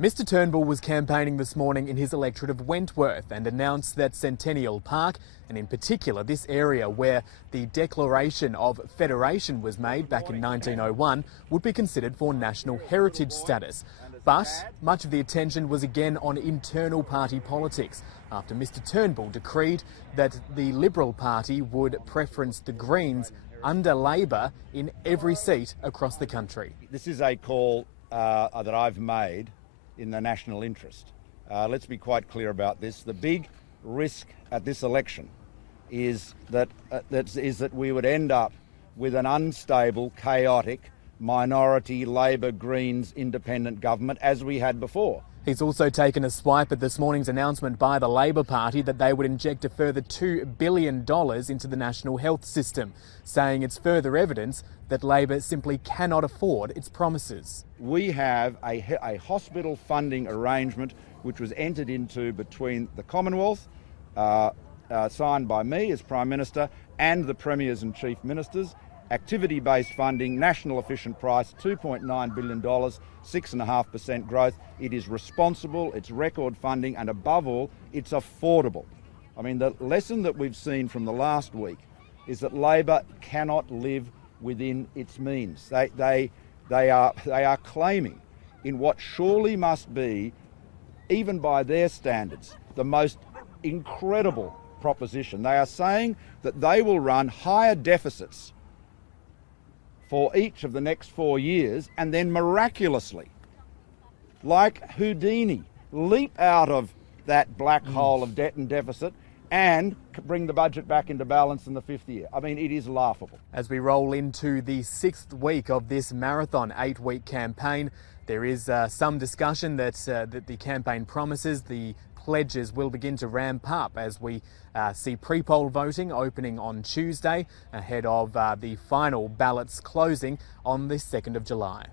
Mr Turnbull was campaigning this morning in his electorate of Wentworth and announced that Centennial Park, and in particular this area where the Declaration of Federation was made back in 1901, would be considered for national heritage status. But much of the attention was again on internal party politics after Mr Turnbull decreed that the Liberal Party would preference the Greens under Labor in every seat across the country. This is a call that I've made in the national interest. Let's be quite clear about this. The big risk at this election is that we would end up with an unstable, chaotic, minority Labor, Greens, independent government as we had before. He's also taken a swipe at this morning's announcement by the Labor Party that they would inject a further $2 billion into the national health system, saying it's further evidence that Labor simply cannot afford its promises. We have a hospital funding arrangement which was entered into between the Commonwealth, signed by me as Prime Minister, and the Premiers and Chief Ministers. Activity-based funding, national efficient price, $2.9 billion, 6.5% growth. It is responsible, it's record funding, and above all, it's affordable. I mean, the lesson that we've seen from the last week is that Labor cannot live within its means. They are claiming in what surely must be, even by their standards, the most incredible proposition. They are saying that they will run higher deficits for each of the next 4 years and then miraculously, like Houdini, leap out of that black hole of debt and deficit and bring the budget back into balance in the 5th year. I mean, it is laughable. As we roll into the 6th week of this marathon 8-week campaign, there is some discussion that the campaign promises the pledges will begin to ramp up as we see pre-poll voting opening on Tuesday ahead of the final ballots closing on the 2nd of July.